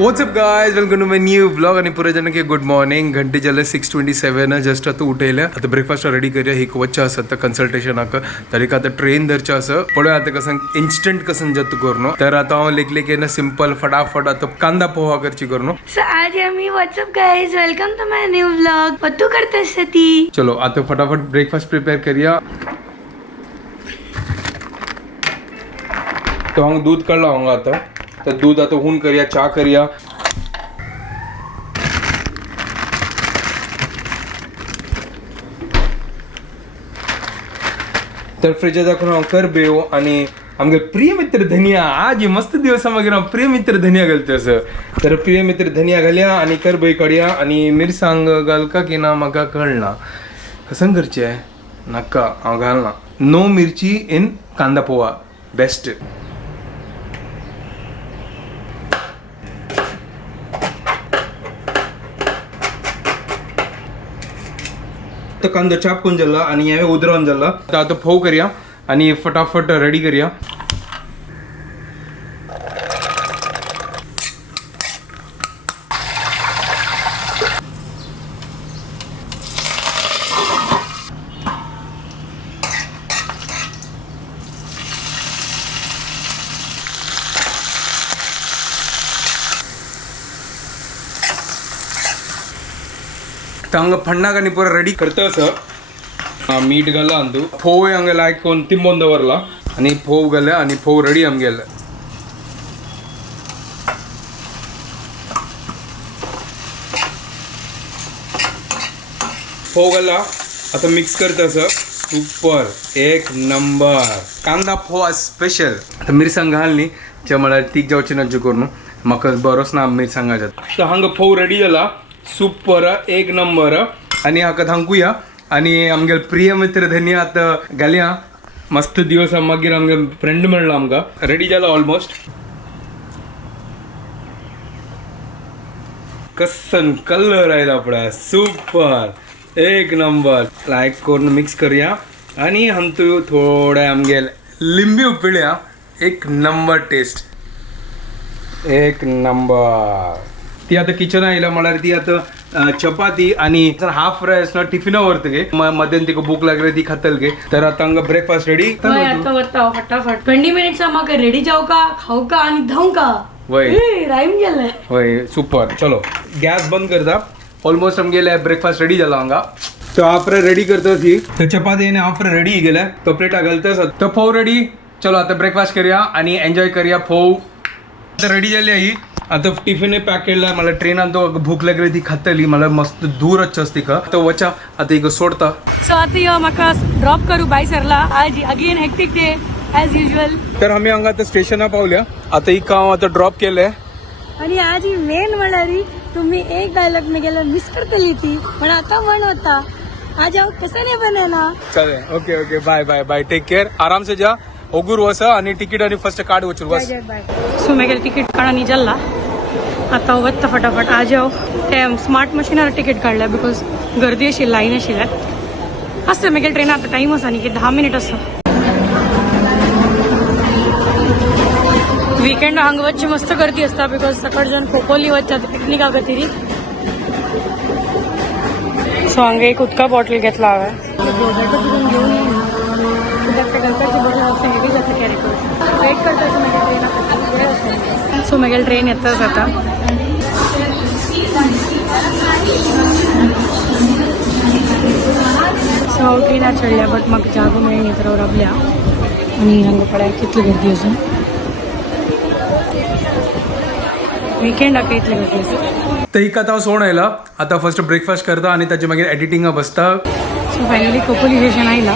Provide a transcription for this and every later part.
WhatsApp guys, welcome to my new vlog आणि पुरे जण के गुड मॉर्निंग. घंटे झाले 6:27 जस्ट आता उठेल. आता ब्रेकफास्ट रेडी करूया. ही वच्चा असत कन्सल्टेशन आक तरी का आता ट्रेन धरच्या असं पळय आता कसं इन्स्टंट कसं जत करणं. तर आता हांव लेख ना सिंपल फटाफट आता कांदा पोहा करची करणं. सो आज आम्ही what's up guys, welcome to my new vlog. तू करतेस ती. चलो आता फटाफट ब्रेकफास्ट प्रिपेअर करूया. तो हांव दूध काढला हांगा आता. तर दूध आता होऊन करूया. चहा करूया. तर फ्रीज दाखवून हांव करबेव आणि आमगे प्रिय मित्र धनिया. आज मस्त दिवस मागीर हांव प्रिय मित्र धनिया घालता असं. तर प्रिय मित्र धनिया घालया आणि करबई काडया आणि मिरसांग घालका की ना म्हाका कळना. कसं करचें नाका हांव घालना. नो मिरची इन कांदा पोहा बेस्ट. तर कांदा चाप करून झाला आणि हे उदरावन झाला. आता फोव करूया आणि फटाफट रेडी करूया. हंग फण्णाक आनी पुरा रेडी करता असं. मीठ घाला अंदू फोव हंगे लायक कोण तिंबोन दवरला आणि फोव घाल्या आणि फोव रेडी आमगेले. फोव घाला आता मिक्स करता असं. सुपर एक नंबर कांदा पोहा स्पेशल. आता मिरसांग घालनी जे मला तीक जावची नज्ज करून म्हाका बरोच ना मिरसांगाच्यात. तर हांगा फोव रेडी जाला. सुपर एक नंबर. आणि हाका थांकुया आणि आमगे प्रिय मित्र धनिया आता घालया. मस्त दिवस मागीर आमगे फ्रेंड मेळ्ळा आमकां. रेडी जाला ऑलमोस्ट. कसन कलर आयला पळय. सुपर एक नंबर. लायक करून मिक्स करूया आणि हंतू थोडे आमगे लिंबू पिळ्या. एक नंबर टेस्ट. एक नंबर. ती आता किचन आयला म्हळ्यार ती आता चपाती आणि हाफ रायस ना टिफिना व्हरता गे. मध्यान तिका भूक लागली ती खातल गे. तर आता हांगा ब्रेकफास्ट रेडी. फटाफट 20 मिनिट्स म्हाका रेडी जाऊ का खाऊ का आणि धावू का. वय राईम गेलाय. वय सुपर. चलो गॅस बंद करता. ऑलमोस्ट आमगेले ब्रेकफास्ट रेडी झाला हांगा. तो आफ्रे रेडी करता ती. तर चपाती आणि आफ्रे रेडी गेल्या. तो प्लेटा घालता. तो फोव रेडी. चलो आता ब्रेकफास्ट करूया आणि एन्जॉय करूया. फोव आता रेडी झाली ही. आता टिफिन पॅक केला. मला ट्रेनात तो भूक लागली ती खातली. मला मस्त दूरच असते का तो वचा आता एक सोडता. सो आता यो म्हाका ड्रॉप करू बाय सरला. आज again hectic day as usual. तर आम्ही हांगा आता स्टेशना पावल्या. आता ही काम आता ड्रॉप केलंय. आणि आज ही मेन म्हणाली तुम्ही एक डायलॉग मी गेला मिस करतली ती पण आता म्हण होता आज जाऊ कसं नाही बनेना. चले okay okay bye bye bye. Take care. आराम से जा. ओगूर वस आणि तिकीट आणि फर्स्ट कार्ड वचूर बस. सो मैं तिकीट काढा जल्ला. आता वत्ता फटाफट आ जाओ. ते स्मार्ट मशीनार तिकीट काढल्या बिकॉज गर्दी अशी लाईन आशिल्ल्या. असतं मागीर ट्रेन आता टाइम आसा न्ही की 10 मिनिट आसा. विकेंड हांगा वच्चे मस्त गर्दी असता बिकॉज सकाळच्यान खोपोली वचतात पिकनिका खातीर. सो हांगा एक उदका बॉटल घेतला हांवें. वेट करता सो मागीर ट्रेन येताच आता. सो हांव ट्रेनार चडल्या बट म्हाका जागो मेळ्ळी तर हांव रावल्या. आनी हांगा पळय कितली गर्दी अजून. विकेंडाक इतली गर्दी आसा. तर ही कथा सोड आयला. आता फर्स्ट ब्रेकफास्ट करता आणि ताचे मागीर एडिटिंगा बसता. सो फायनली खोपोली स्टेशन आयला.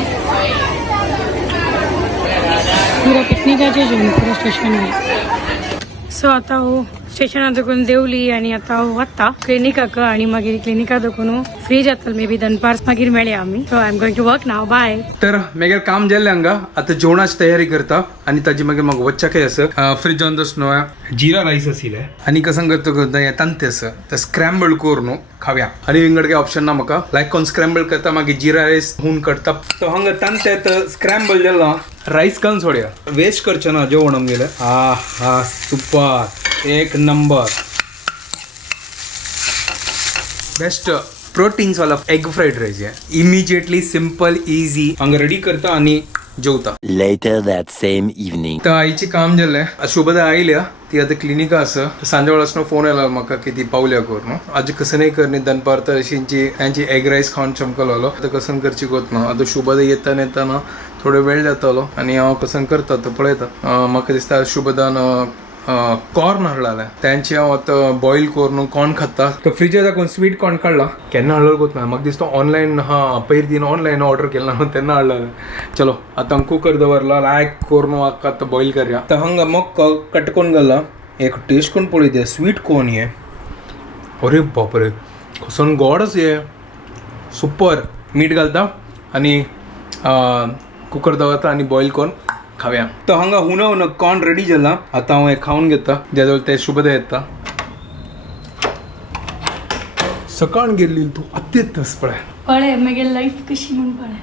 पुरा पिकनिकाचे जेवण पुरा स्टेशन आहे. सो आता हो स्टेशनार देखून देवली आणि आता वत्ता क्लिनिकाक आणि मागीर क्लिनिका देखून फ्री जातल मे बी दनपार मागीर मेळया आमी. So I am going to work now. Bye. तर मागीर काम जाल्लें हांगा आतां जेवणाची तयारी करता आनी ताजी मागीर म्हाका वच्चाकय आसा फ्रिजान दसनो जिरा रायस आशिल्ले आनी कसन करता हें तांते आसा ते स्क्रॅम्बल करून खाव्या आनी विंगड काय ऑप्शन ना म्हाका लायक कोन स्क्रॅम्बल करता मागीर जिरा रायस हून करता. तो हांगा तांते स्क्रॅम्बल जाल्लो रायस घालून सोडया वेस्ट करचे ना जेवण आमगेलें. हा सुपर एक नंबर बेस्ट प्रोटीन्स वाला एग फ्राइड राइस है. इमिजिएटली सिंपल इजी हांगा रेडी करता आनी जेवता. Later that same evening. तर आईची काम जालें शुभदा आयल्या ती आतां क्लिनिका आसा. सांजे वेळासनो फोन आयला म्हाका की ती पावल्या करून आज कसं नाही करनी दनपार तर अशींची त्यांची एग रायस खावन चमकलो आतां कसन करची गोत ना. आतां शुभदा येताना थोडो वेळ जातालो आनी हांव कसन करता तो पळयता. म्हाका दिसता शुभदान कॉर्न हाडला त्यांची हांव आतां बॉयल करून कॉर्न खाता. तो फ्रिजात दाखोवन स्वीट कॉर्न काडला केन्ना हाडलो गोत ना. म्हाका दिसता ऑनलायन पयर दिन ऑनलायन ऑर्डर केला तेन्ना हाडला. चलो आतां कुकर दवरला लायक करून म्हाका आतां बॉयल करया. तर हांगा मग कट करून घाला एक टेस्ट करून पळयता स्वीट कॉर्न हे. अरे बापरे कसन गोडच हे सुपर. मीठ घालता आनी कुकर दवरता आनी बॉयल करून खाव्या. तर हांगा हुन कॉर्न रेडी जाला. आतां हांव हें खावन घेता जेजवळ ते शुभदा येता. सकाळ गेल्ली तूं आतां येतास पळय मागीर लायफ कशी म्हूण पळय.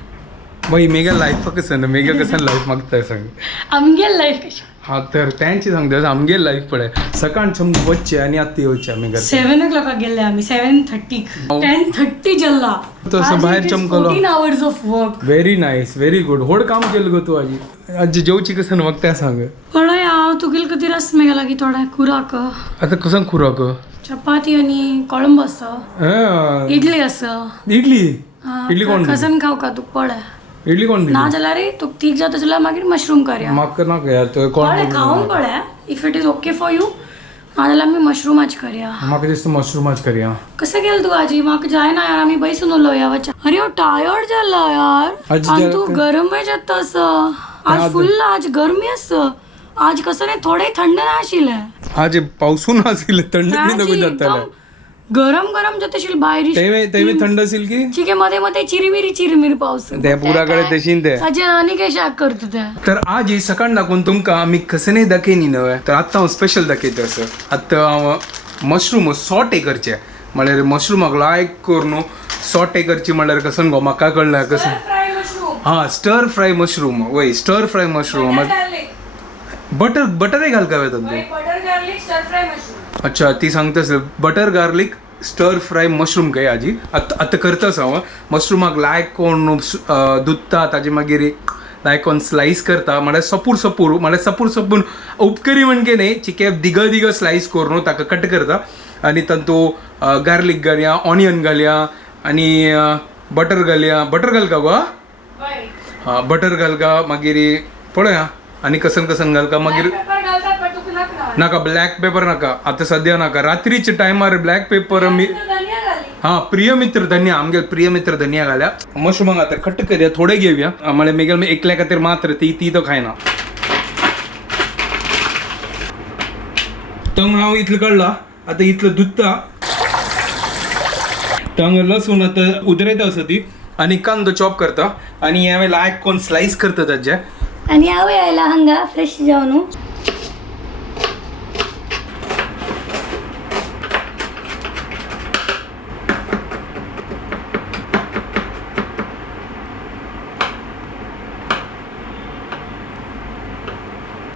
मागीर मेगा लायफ कसन मेगा कसन लायफ मागता सांग आमगे लायफ कशी. हा तर त्यांची सांगता आमगे लायफ पळय सकाळ चमक वच्चे आनी आतां येवचे आमी 7 o'clock गेले आमी 7:30 10:30 जल्ला. तसं बाहेर चमकलो. 14 hours of work. Very nice very good. व्हड काम केलं गो तू आजी. आजी जेवची कसन वखत्या सांग. पळय हांव तुगेल कधी रस मेगा लागी थोडा खुराक आतां कसन खुराक चपाती आणि कोळंब आसा इडली आसा. इडली इडली कोण कसन खाव का तू पळय. इडली कोण ना जाल्यार तू तीग जाता जाल्यार मागीर मशरूम करया. म्हाका नाका यार तो कोण पळय खावन पळय if it is okay for you ना जाल्यार आमी मशरूमाच करया. म्हाका दिसता मशरूमाच करया. कसं गेल तू आजी म्हाका जायना यार आमी बैसून उलोवया वचा. अरे हांव टायर्ड जाला यार आनी तू गरमय जाता आसा. आज फुल्ल आज गरमी आसा. आज कसं नाही थोडे थंड ना आशिल्ले. आज पावसून आशिल्ले थंड नको जाताले. गरम गरम जातशील भायर तेवे थंड असेल की चिके मध्ये मध्ये चिरीमिरी पावस त्या पुराकडे तशीन ते. आजी आनी काय शाक करता ते. तर आज ही सकाळ दाखवून तुमकां आमी कसं नाही दाखयनी नव्हे. तर आतां हांव स्पेशल दाखयता असं. आतां हांव मशरूम सॉटे करचे म्हळ्यार मशरूमाक लायक करून सॉटे करची म्हळ्यार कसन गो म्हाका कळना कसं. स्टर फ्राय मशरूम वय स्टर फ्राय मशरूम बटर घाल का तू. अच्छा ती सांगतास बटर गार्लिक स्टर फ्राय मशरूम काय आजी आतां करतास हांव. मशरूमाक लायक कोण दुधता ताजे मागीर लायक कोण स्लायस करता म्हळ्यार सपूर म्हळ्यार उपकरी म्हणजे न्ही चिके दिग स्लायस करून ताका कट करता आनी तातूं गार्लिक घालया ऑनियन घालया आनी बटर घालया. बटर घाल का गो. बटर घाल का मागीर पळया आनी कसन घाल का मागीर नाका ब्लॅक पेपर नाका आतां सद्या नाका. रात्रीच्या टायमार ब्लॅक पेपर मी प्रिय मित्र धनिया आमगे प्रिय मित्र धनिया घाल्या. मशरूमाक आतां कट करया थोडे घेवया म्हळ्यार मेगेल एकल्या खातीर मात्र ती तो खायना. तंग हांव इतलें काडला आतां इतलें धुता. तंग लसूण आतां उदरयता आसा ती आनी कांदो चॉप करता आनी हांवें लायक कोण स्लायस करता ताजे. आणि हांव आयला हांगा फ्रेश जावन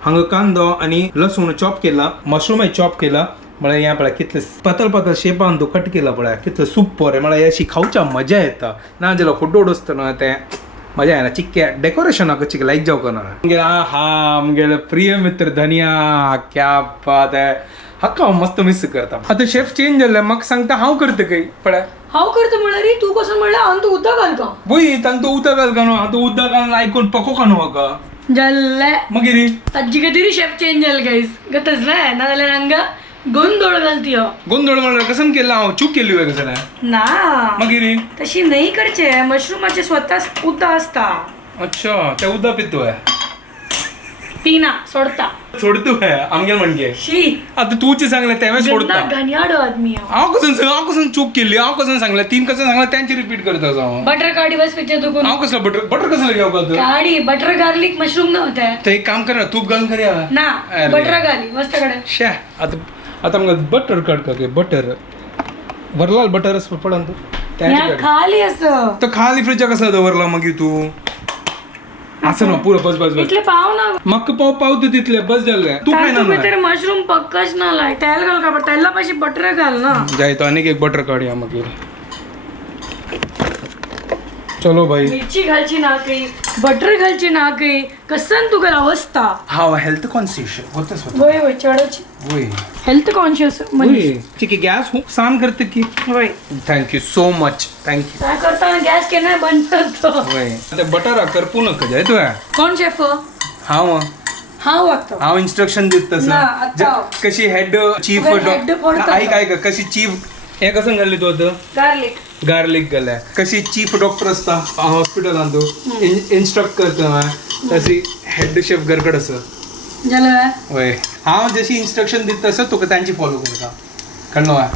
हांगा कांदो आनी लसूण चॉप केला मशरूम चॉप केला म्हळ्यार हें पळय कितलें पातळ शेपान तो कट केला पळय कितलें सुपर आहे म्हळ्यार अशी खावच्या मजा येता. ना जाल्यार फोटो आसतना तें मजा येना चिक्के डेकोरेशनाक चिक्के लायक जावं ना. आमगेले प्रिय मित्र धनिया क्या बात है. हाका मस्त मिस करता. आतां शेफ चेंज जाल्ले म्हाका सांगता हांव करता काय पळय. हांव करता म्हळ्यार तू कसं म्हणल्यार हांव तू उदक घाल का. वय तांतू उदक घाल का न्हू हांव उदक घालून आयकून पको का न्हू म्हाका जाल्ले मागीर ताजी कितें शेफ चेंज जाल गायस गतच रे ना जाल्यार हांगा गोंधळ घालती. गोंधळ म्हळ्यार कसं केला हांव चूक केली वय कसं ना मागीर तशी नाही करचे. मशरूमाचे स्वतः उदक असता. अच्छा त्या उदक पितोय तीना सोडता सोडतो काय आमगेल म्हणजे शी आता तूच सांगलं त्यावेळेस सोडता घनियाड आदमी हांव कसं चूक केली हांव कसं सांगलं 3 कसं सांगलं त्यांची रिपीट करत असं बटर काडी बस पिक्चर तू कोण हांव कसलं बटर कसं घेऊ का तू काडी बटर गार्लिक मशरूम नव्हते तर एक काम कर ना तूप घालून करूया ना अरे. बटर घाली मस्त कडे शा आता मग बटर काढ का बटर वरला बटरच पडन तू या खाली असं तर खाली फ्रीजच्या कसं दवरला मग तू असं ना पुरं बस इथले पाव ना मग पावतो तिथले बस झालं तू काय तुम्ही ना तरी मशरूम पक्काच ना लाय त्याला घाल का त्याला पाशी बटर घाल ना जाय तो अनेक एक बटर काढूया मग चलो भाई मिरची घालची ना काही बटर घालची ना काही कसन तुका अवस्था हा हेल्थ कॉन्शियस होतच होय होय चढची होय हेल्थ कॉन्शियस म्हणजे ठीक आहे गॅस सान करते की होय थँक्यू सो मच थँक्यू काय करताना गॅस केना बंद करतो होय आता बटर करपू नका जाय तू कोण शेफ हा हा वागतो हांव इन्स्ट्रक्शन दित ना, आता. कशी हेड चीफ तुका head पडता ऐक ऐक कशी चीफ हे कसं घालली तू आता गार्लिक गार्लिक घाल्या कशी चीफ डॉक्टर असता हॉस्पिटलान तू इन्स्ट्रक्ट करता तशी हेड शेफ गरकड असं झालं होय हांव जशी इन्स्ट्रक्शन दित तसं तुका त्यांची फॉलो करता कळलं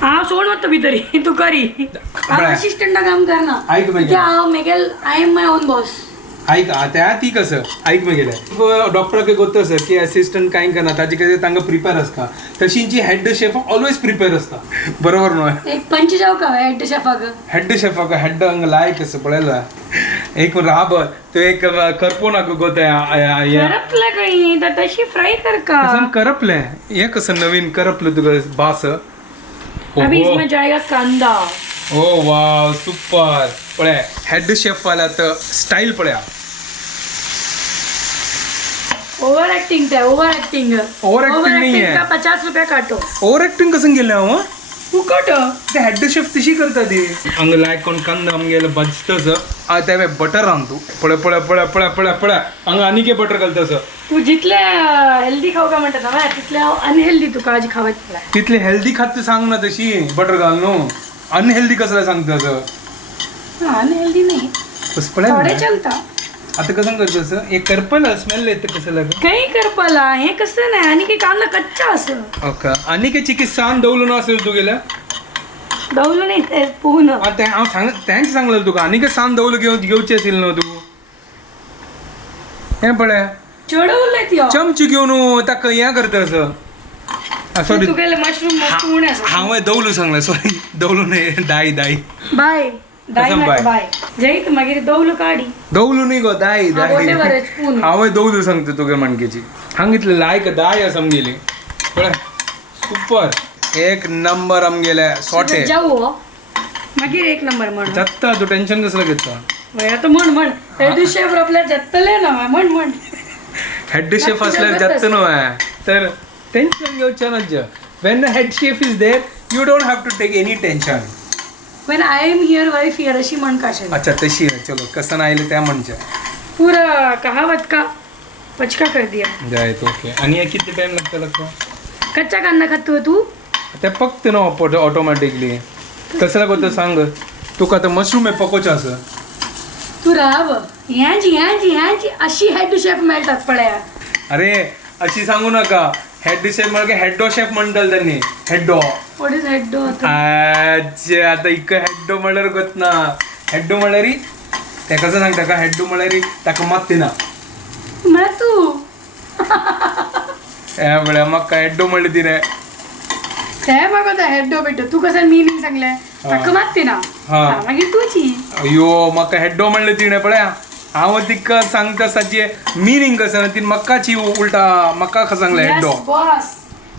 हा सोड मत भी तरी तू करी असिस्टंट काम कर ना ऐक माहिती मेगेल I am my own boss ऐक त्या ती कसं ऐक मग गेल्या डॉक्टर गोत सर की असिस्टंट काय करना ताजी कधी तांकां प्रिपेअर असता तशी जी हेड शेफ ऑलवेज प्रिपेअर असता बरोबर न्हय एक पंच जाऊ का हेड शेफाक हेड शेफाक हेड हंग लायक असं पळयला एक राब तो एक करपो ना गोत्या करपला काही तर तशी फ्राय कर का करपले हे कसं नवीन करपलं तुका बास अभी इसमें जाएगा कांदा ओ वाव सुपर पळ्या हेड शेफ वाला तर स्टाईल पळ्या ओवर एक्टिंग है ओवर एक्टिंग नहीं है। का 50 रुपया काटो ओव्हर ऍक्टिंग कसं गेलं हं फुकट ते हेड शेफ तशी करता ती हंग लायक कोण कंद आमगेलं बजतस त्या बटर आणतो पळ्या पळ्या पळ्या पळ्या पळ्या पळ्या हंग आनीक बटर घालतस तू जितले हेल्दी खाऊ का म्हणतात ना तिथले अनहेल्दी तुका आजी खावत पडला तिथले हेल्दी खाद्य सांग ना तशी बटर घाल नो अनहेल्दी कसला सांगतस अनहेल्दी नाही बस पळ्या थोडे ना. चलता आता कसं करतस एक करपल स्मेल येतं कसं लागत काही करपाला हे कसं नाही आणि काही कांदा कच्चा असं ओके आणि काही चिकी सान दवलं ना असेल तू गेल्या दवलं नाही ते पूर्ण हांव सांग त्यांच सांगलेलं तुका आणि काही सान दवलं घेऊची असेल ना तू हे पळ्या चढवलंय ती चमची घेऊन ताका हें करता असं सॉरी तू गेले मशरूम मस्त हांव दवलू सांगला सॉरी दवलू नाही दाई बाय दाई कसं बाय? बाय जैत मागीर दवलं काडी दवलू नाही गो दाई हा, whatever आहे, spoon. हांव दवलू सांगतो तुगे मणकेची सांगितलं लायक दाय असं आमगेली पळय सुपर एक नंबर आमगेले सोटे जाऊ मागीर एक नंबर म्हण जत्ता तू टेन्शन कसलं घेता वय आता म्हण हेड शेफ आपल्या जत्तले ना म्हण हेड शेफ असल्यार जगतच. जत्त न्हय तर टेन्शन घेवचें ना when the head chef is there you don't have to take any tension when I am here wife here अशी म्हण काशे अच्छा तशी आहे चलो कसं नाही त्या म्हणच्या पूरा कहावत का पचका कर दिया जाय ओके आणि हे किती टाइम लागतं लागतो कच्चा कांदा खातो तू ते पकते ना ऑटोमॅटिकली कसं लागतं सांग तुका आता मशरूम आहे पकोचा असं तू राहाव ह्यांची अशी हेड शेफ मेळतात पळ्या अरे अशी सांगू नका हेड शेफ म्हणजे हेडो शेफ म्हणतात त्यांनी हेडो व्हॉट इज हेड अच्छा आता इक हेड्डो म्हणल्यार गोत ना हेड्डो म्हणल्यारी ते कसं सांगता का हेड्डो म्हणल्यारी ताका मागते ना म्हणा तू ह्या वेळा म्हाका हेड्डो म्हणले तिने ते बघा हेड्डो बिड्डो तू कसं मिनिंग सांगले ताका मागते ना हा. मागीर तुझी अयो म्हाका हेड्डो म्हणले तिने पळया हांव तिका सांगता ताचे मिनिंग कसं ती मक्काची उलटा मक्का खा सांगला हेड्डो बॉस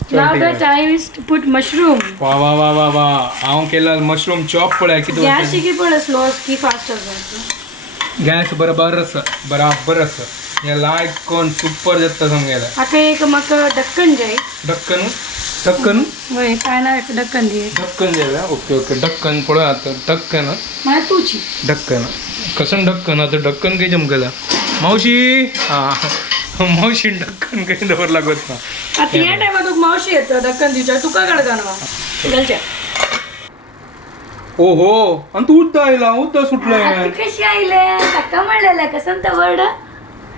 चल, नाउ ठीक द आहे. Time is to put mushroom वा वा वा वा वा हांव केला मशरूम चॉप पळया किती गॅस की पण स्लो की फास्ट असं गॅस बरोबर आसा हे लायक कोण सुपर जाता समगेला आता एक म्हाका ढक्कन जाय ढक्कन वय काय ना ढक्कन दे ढक्कन जाय ओके ढक्कन पळया आता ढक्कन मला तुझी ढक्कन कसं ढक्कन आता ढक्कन काही जमकेला मावशी हा मावशी ढक्कन काही दवर लागत ना आता या टायमात तुका मावशी येतं ढक्कन दिवच्या तुका काढताना घालच्या ओहो आणि तू उद्दा आयला उद्दा सुटलंय आता कशी आईले काका म्हणलेला कसं तर वर्ड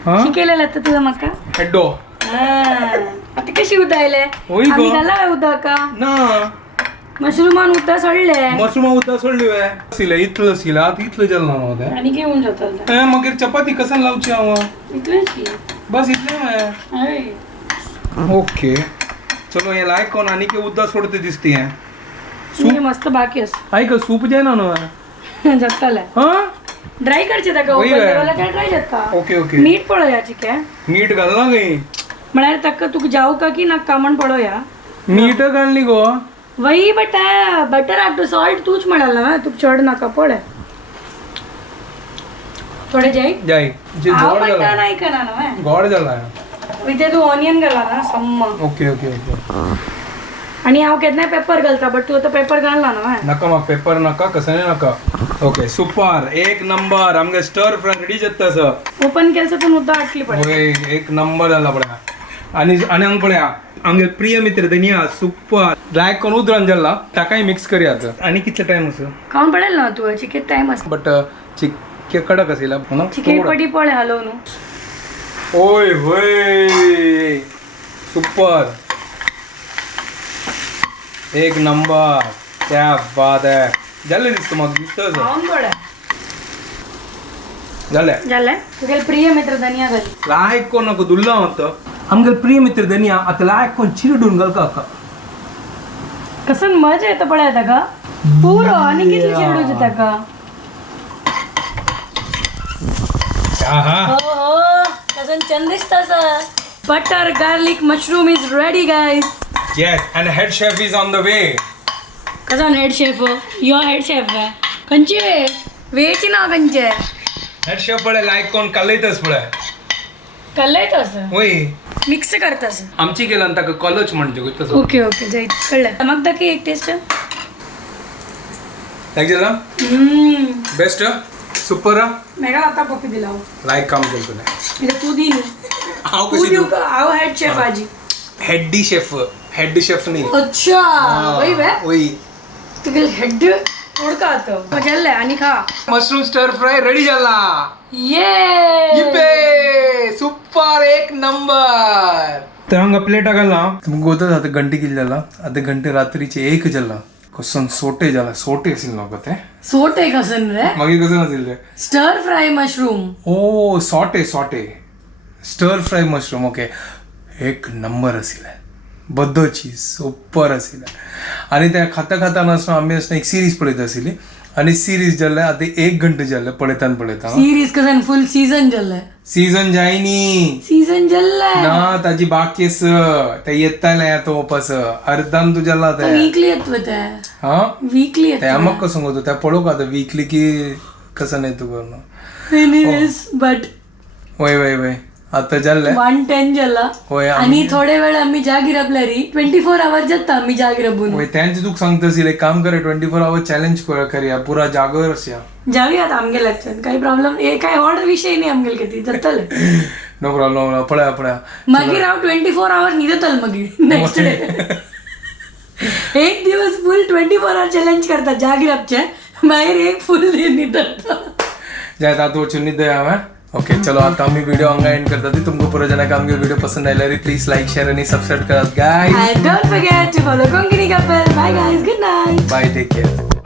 हा शिकेलेलं आता तुझा मका हेड्डो आता कशी उदायले होय गो. आम्ही घाला उदा का ना मशरूमान उदा सोडले मशरूम उद्या सोडली सिला इतलं सिला आता इतलं जलना नव्हतं आणि घेऊन जातात मग चपाती कसन लावची हांव इतलेच की बस इतले अरे ओके चलो हे लायक कोण आणि की उद्या सोडते दिसते म्हणजे मस्त बाकी अस ऐक सूप जे ना जगताला हा ड्राय करचे का होय काय? मला काय ड्राय जाता ओके ओके मीठ पडो याची काय मीठ घाल ना काही म्हणाले तक्क तुक जाऊ का की ना कामण पडो या मीठ घालली गो वही बटा बटर आटू सॉल्ट तूच म्हणाला ना तू चढ नका पड थोडे जाई जाई जे आव गोड बटा झाला नाही का ना गोड झाला इथे तू ऑनियन घाला ना सम्म ओके ओके ओके आणि हांव केन्नाय पेपर घालता बट तू आता पेपर घालना ना नका मग पेपर नका कसं नाही नका ओके सुपर एक नंबर आमगे स्टर फ्राय रेडी जाता सर ओपन केलं तर नुद्धा आटली पड होय एक नंबर झाला पड्या आणि आणि हांग पळया आमगे प्रिय मित्र धनिया सुपर ड्राय करून उदरान जाल्ला ताकाय मिक्स करूया आता आणि कितले टाइम असो खाऊन पडेल ना तू चिकेट टाइम असतो बट चिक्के कडक असेल म्हणून चिकेट पडी पळे हलव न्हू होय होय सुपर एक नंबर क्या बात है झाले दिसतो मग दिसतं खाऊन पडे झालं झालंय तुझे प्रिय मित्र धनिया घाली लायक कोण नको दुल्ला होतं आमगे प्रिय मित्र धनिया आता लायक कोण चिरडून घाल का कसं मजा येतं पळे आता का पुरो आणि किती चिरडू येतं का हो हो कसं छान दिसतं butter garlic mushroom is ready guys Yes, and head chef is on the way. कसं head chef your head chef काय कंचे वेची ना कंचे Head chef पडे लायक कोण कालयतच पडे कळलंय तसं होय मिक्स करतस आमची केलं ताका कॉलेज म्हणजे तसं ओके ओके जायत कळलं मग दाखी एक टेस्ट लागजेला बेस्ट सुपर मेगा आता पप्पी दिला लायक काम केलं तुला इथे तू दी हाव तू कशी देऊ का हाव हेड शेफ आजी हेड शेफ नाही अच्छा वही वे होय तुझे हेड उडका आतं मजा आणि खा मशरूम स्टर फ्राय रेडी झाला ये इपे सुपर एक नंबर तर हंगा प्लेट ಆಗಲ್ಲ ಗೊತ್ತದ ಅದು ಗಂಟೆ ಗಿಲ್ಲಲ್ಲ ಅದು ಗಂಟೆ ರಾತ್ರಿचे 1 ಜಲ್ಲ कसं सोटे झाला सोटे असेल ना ते सोटे कसन रे मग कसं नसेल रे स्टर फ्राय मशरूम ओ सॉटे स्टर फ्राय मशरूम ओके एक नंबर असेल बद्द चीज सुपर असेल आणि त्या खाता नसणं आम्ही असणं एक सिरीज पळयत आशिल्ली आणि सिरीज जाल्ले आता 1 घंटे जाल्ले पळयता सीरीज कसन फुल सीजन जल्लय सीजन जायनी सीजन जल्लय ना ताजी बाकी अस ते येताले तो वापस अर्धान तुझ्याला ते वीकली येत ते हा वीकली ते आमक कसं होतो त्या पळो का वीकली की कसं नाही तू करणं एनिवेज बट वय वय वय आता जाल्ले 110 जल्ला होय आणि थोडे वेळ आम्ही जागीर आपल्यारी 24 आवर जाता आम्ही जागीर बुन होय त्यांचे तुक सांगतसील एक काम करे 24 आवर चॅलेंज करूया पुरा जागर असूया जाऊयात आमगे लागतात काही प्रॉब्लेम हे काय ऑर्डर विषय नाही आमगेल किती जातले नो प्रॉब्लेम पळया मागीर हांव 24 आवर न्हिदतल मागीर नेक्स्ट डे एक दिवस फुल 24 आवर चॅलेंज करता जागीर आपचे मागीर एक फुल दिन न्हिदता जाय ता तो चुन्नी दे हमें ओके चलो आता आम्ही व्हिडिओ हांगा एंड करता ती तुमको पुरो जना आमगे व्हिडिओ पसंद आयला प्लीज लाईक शेअर आणि सबस्क्राईब करा guys And don't forget to follow Konkani Couple. Bye guys, good night. Bye take care